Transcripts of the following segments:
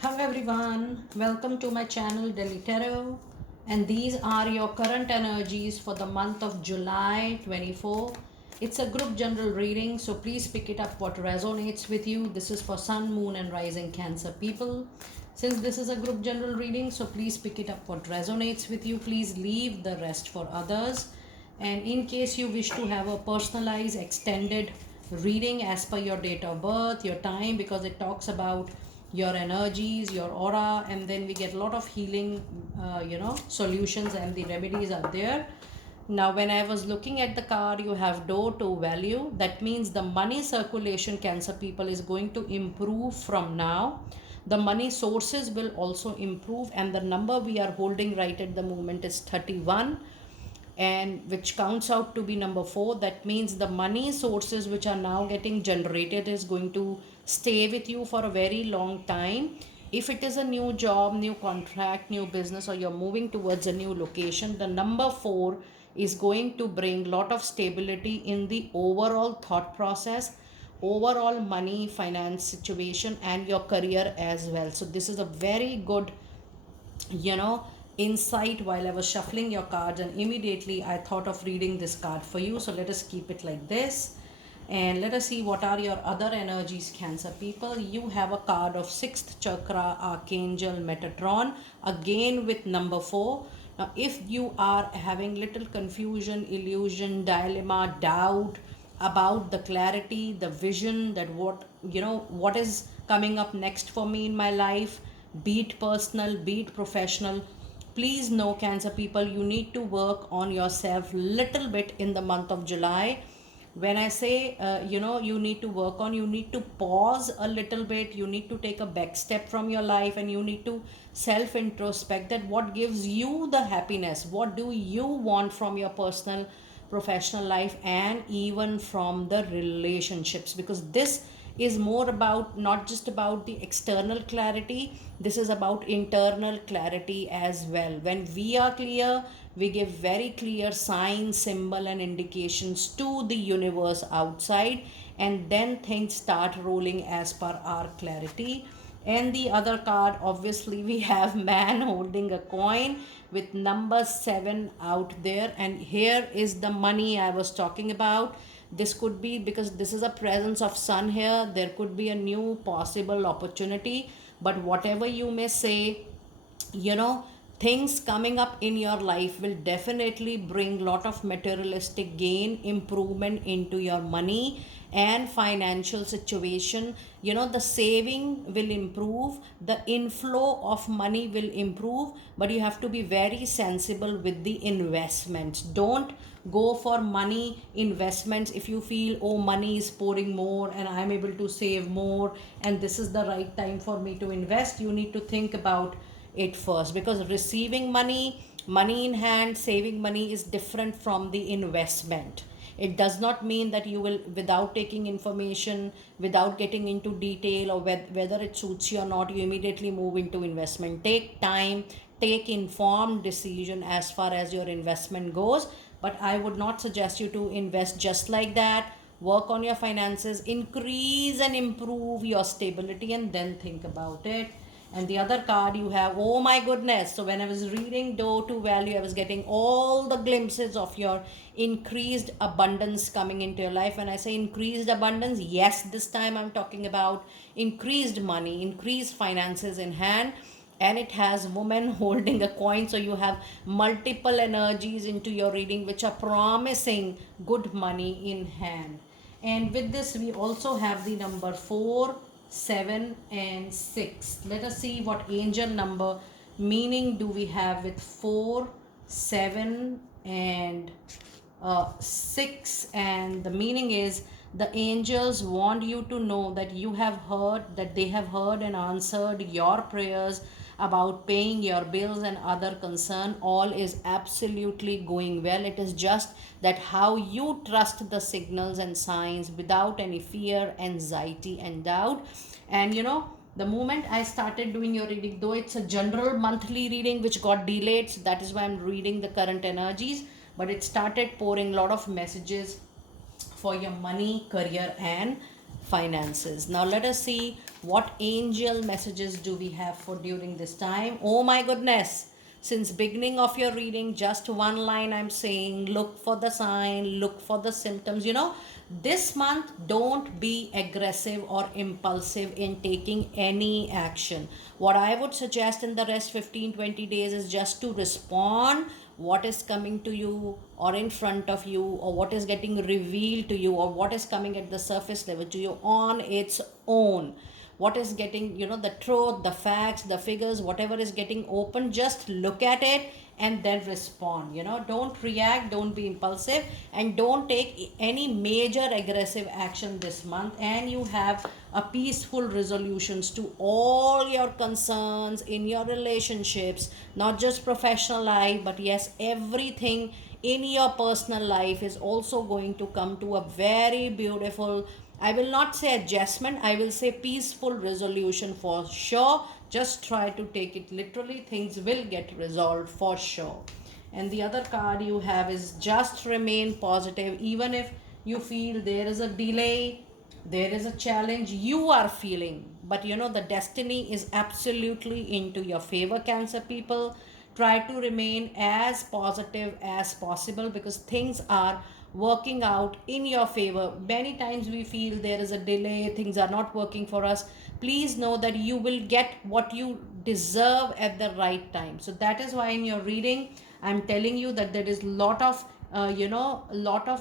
Hello everyone, welcome to my channel Delhi Tarot, and these are your current energies for the month of July 24. It's a group general reading, so please pick it up what resonates with you. This is for Sun, Moon, and Rising Cancer people. Since this is a group general reading, so please pick it up what resonates with you. Please leave the rest for others. And in case you wish to have a personalized, extended reading as per your date of birth, your time, because it talks about your energies, your aura, and then we get a lot of healing, solutions, and the remedies are there. Now, when I was looking at the card, you have door to value. That means the money circulation, Cancer people, is going to improve from now. The money sources will also improve, and the number we are holding right at the moment is 31, and which counts out to be number 4. That means the money sources which are now getting generated is going to stay with you for a very long time. If it is a new job, new contract, new business, or you're moving towards a new location, the number 4 is going to bring lot of stability in the overall thought process, overall money finance situation, and your career as well. So this is a very good you know insight while I was shuffling your cards, and immediately I thought of reading this card for you. So let us keep it like this, and let us see what are your other energies, Cancer people. You have a card of sixth chakra, Archangel Metatron, again with number 4. Now if you are having little confusion, illusion, dilemma, doubt about the clarity, the vision, that what is coming up next for me in my life, be it personal, be it professional, please know, Cancer people, you need to work on yourself little bit in the month of July. When I say you need to work on, you need to pause a little bit, you need to take a back step from your life, and you need to self introspect that what gives you the happiness, what do you want from your personal, professional life, and even from the relationships, because this is more about, not just about the external clarity, this is about internal clarity as well. When we are clear, we give very clear signs, symbol, and indications to the universe outside, and then things start rolling as per our clarity. And the other card, obviously, we have man holding a coin with number 7 out there, and here is the money I was talking about. This could be, because this is a presence of sun here, there could be a new possible opportunity. But whatever you may say, you know things coming up in your life will definitely bring lot of materialistic gain, improvement into your money and financial situation. The saving will improve, the inflow of money will improve, but you have to be very sensible with the investments. Don't go for money investments if you feel, oh, money is pouring more and I am able to save more and this is the right time for me to invest. You need to think about it first, because receiving money in hand, saving money is different from the investment. It does not mean that you will, without taking information, without getting into detail, or whether it suits you or not, you immediately move into investment. Take time, take informed decision as far as your investment goes, but I would not suggest you to invest just like that. Work on your finances, increase and improve your stability, and then think about it. And the other card you have, oh my goodness, so when I was reading door to value, I was getting all the glimpses of your increased abundance coming into your life. When I say increased abundance, yes, this time I'm talking about increased money, increased finances in hand. And it has woman holding a coin, so you have multiple energies into your reading which are promising good money in hand. And with this, we also have the number 4, 7, and 6. Let us see what angel number meaning do we have with 4, 7, and 6. And the meaning is, the angels want you to know that you have heard, that they have heard and answered your prayers about paying your bills and other concern. All is absolutely going well. It is just that how you trust the signals and signs without any fear, anxiety, and doubt. And the moment I started doing your reading, though it's a general monthly reading which got delayed, so that is why I'm reading the current energies, but it started pouring a lot of messages for your money, career, and finances. Now let us see what angel messages do we have for during this time. Oh my goodness, since beginning of your reading, just one line I'm saying, look for the sign, look for the symptoms. This month, don't be aggressive or impulsive in taking any action. What I would suggest in the rest 15-20 days is just to respond what is coming to you or in front of you, or what is getting revealed to you, or what is coming at the surface level to you on its own. What is getting, the truth, the facts, the figures, whatever is getting open, just look at it and then respond. Don't react, don't be impulsive, and don't take any major aggressive action this month. And you have a peaceful resolutions to all your concerns in your relationships, not just professional life, but yes, everything in your personal life is also going to come to a very beautiful, I will not say adjustment, I will say peaceful resolution for sure. Just try to take it literally. Things will get resolved for sure. And the other card you have is just remain positive, even if you feel there is a delay, there is a challenge you are feeling. But the destiny is absolutely into your favor, Cancer people. Try to remain as positive as possible, because things are working out in your favor. Many times we feel there is a delay, things are not working for us. Please know that you will get what you deserve at the right time. So that is why in your reading I'm telling you that there is lot of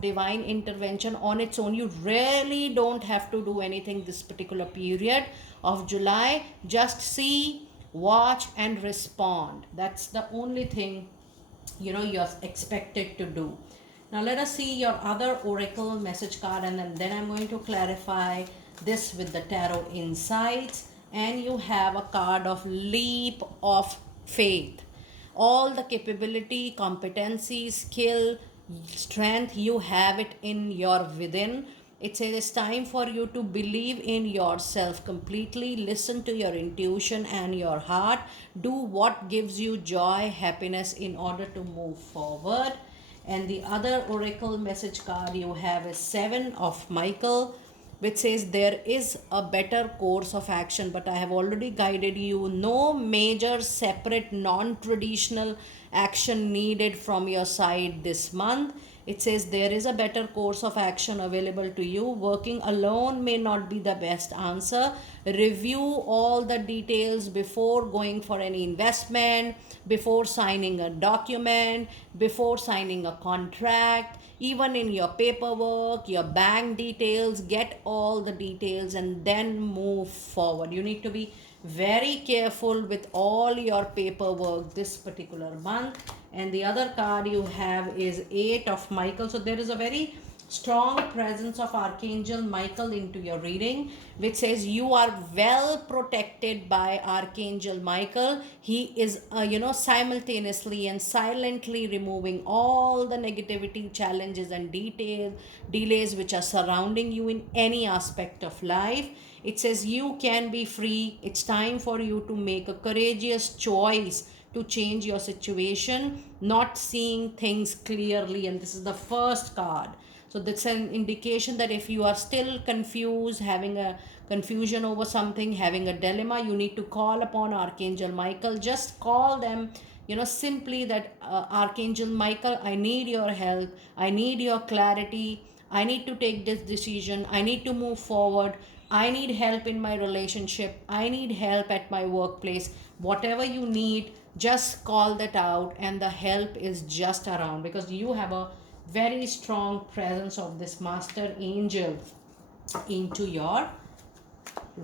divine intervention on its own. You really don't have to do anything this particular period of July. Just see, watch and respond. That's the only thing you're expected to do. Now let us see your other oracle message card, and then I'm going to clarify this with the tarot insights. And you have a card of leap of faith. All the capability, competency, skill, strength, you have it in your within. It says it's time for you to believe in yourself completely. Listen to your intuition and your heart. Do what gives you joy, happiness in order to move forward. And the other oracle message card you have is Seven of Michael, which says there is a better course of action, but I have already guided you. No major, separate, non-traditional action needed from your side this month. It says there is a better course of action available to you. Working alone may not be the best answer. Review all the details before going for any investment, before signing a document, before signing a contract, even in your paperwork, your bank details. Get all the details and then move forward. You need to be very careful with all your paperwork this particular month. And the other card you have is Eight of Michael. So there is a very strong presence of Archangel Michael into your reading, which says you are well protected by Archangel Michael. He is simultaneously and silently removing all the negativity, challenges and delays which are surrounding you in any aspect of life. It says you can be free. It's time for you to make a courageous choice to change your situation, not seeing things clearly. And this is the first card. So that's an indication that if you are still confused, having a confusion over something, having a dilemma, you need to call upon Archangel Michael. Just call them, simply that Archangel Michael, I need your help. I need your clarity. I need to take this decision. I need to move forward. I need help in my relationship. I need help at my workplace. Whatever you need, just call that out, and the help is just around, because you have a very strong presence of this master angel into your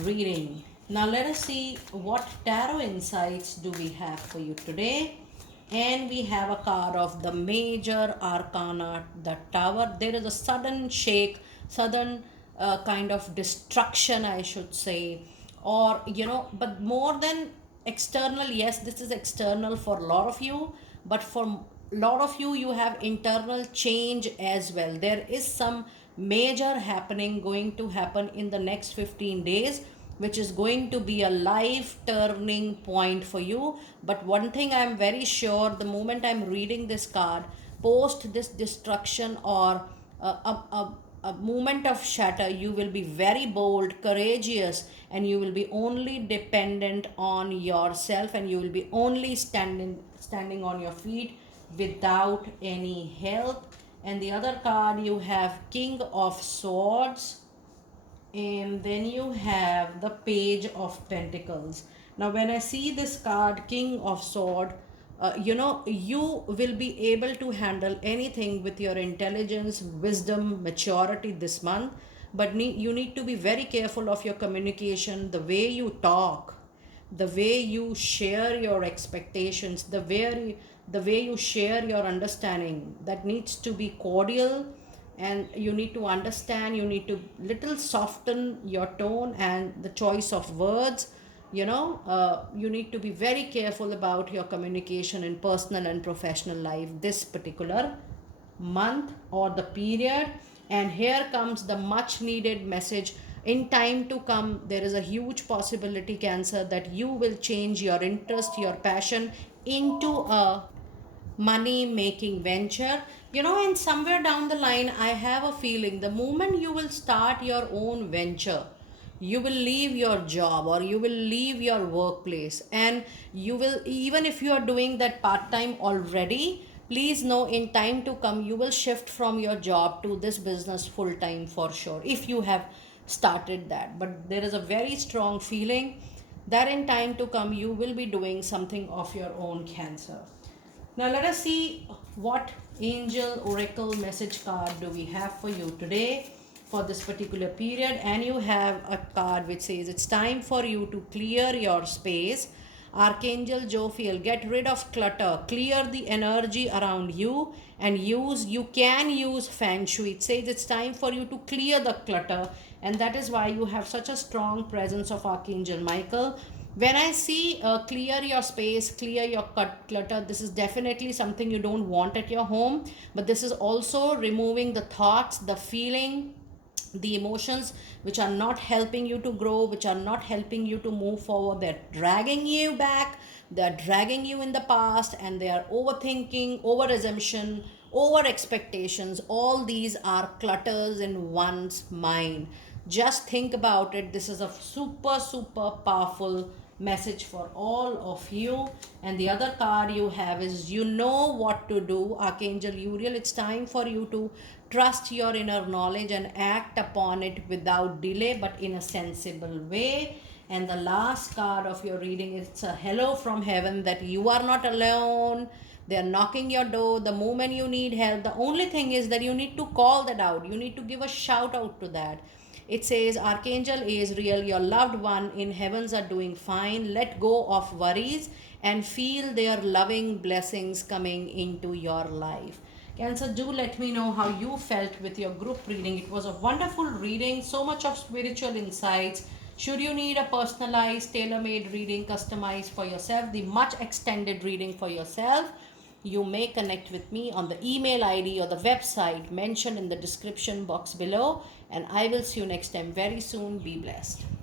reading. Now let us see what tarot insights do we have for you today. And we have a card of the major arcana, the Tower. There is a sudden shake, sudden kind of destruction, I should say. Or but more than external, yes, this is external for a lot of you, but for lot of you, you have internal change as well. There is some major happening going to happen in the next 15 days, which is going to be a life turning point for you. But one thing I'm very sure, the moment I'm reading this card, post this destruction or a moment of shatter. You will be very bold, courageous, and you will be only dependent on yourself, and you will be only standing on your feet without any help. And the other card you have King of Swords, and then you have the Page of Pentacles. Now when I see this card King of Sword, you will be able to handle anything with your intelligence, wisdom, maturity this month. But you need to be very careful of your communication, the way you talk, the way you share your expectations, the way you share your understanding. That needs to be cordial, and you need to understand, you need to little soften your tone and the choice of words. You need to be very careful about your communication in personal and professional life this particular month or the period. And here comes the much needed message. In time to come, there is a huge possibility, Cancer, that you will change your interest, your passion into a money making venture. And somewhere down the line, I have a feeling the moment you will start your own venture, you will leave your job or you will leave your workplace, and you will, even if you are doing that part time already, please know in time to come you will shift from your job to this business full time for sure, if you have started that. But there is a very strong feeling that in time to come you will be doing something of your own, Cancer. Now let us see what angel oracle message card do we have for you today for this particular period. And you have a card which says it's time for you to clear your space. Archangel Jophiel, get rid of clutter, clear the energy around you, and you can use Feng Shui. It says it's time for you to clear the clutter, and that is why you have such a strong presence of Archangel Michael. When I see clear your space, clear your clutter, this is definitely something you don't want at your home. But this is also removing the thoughts, the feeling, the emotions which are not helping you to grow, which are not helping you to move forward. They're dragging you back, they're dragging you in the past, and they are overthinking, over assumption, over expectations. All these are clutters in one's mind. Just think about it. This is a super, super powerful message for all of you. And the other card you have is you know what to do, Archangel Uriel. It's time for you to trust your inner knowledge and act upon it without delay, but in a sensible way. And the last card of your reading is a hello from heaven, that you are not alone. They are knocking your door the moment you need help. The only thing is that you need to call that out, you need to give a shout out to that. It says, Archangel Azrael, your loved one in heavens are doing fine. Let go of worries and feel their loving blessings coming into your life. Cancer, do let me know how you felt with your group reading. It was a wonderful reading, so much of spiritual insights. Should you need a personalized, tailor-made reading customized for yourself, the much extended reading for yourself, you may connect with me on the email ID or the website mentioned in the description box below. And I will see you next time very soon. Be blessed.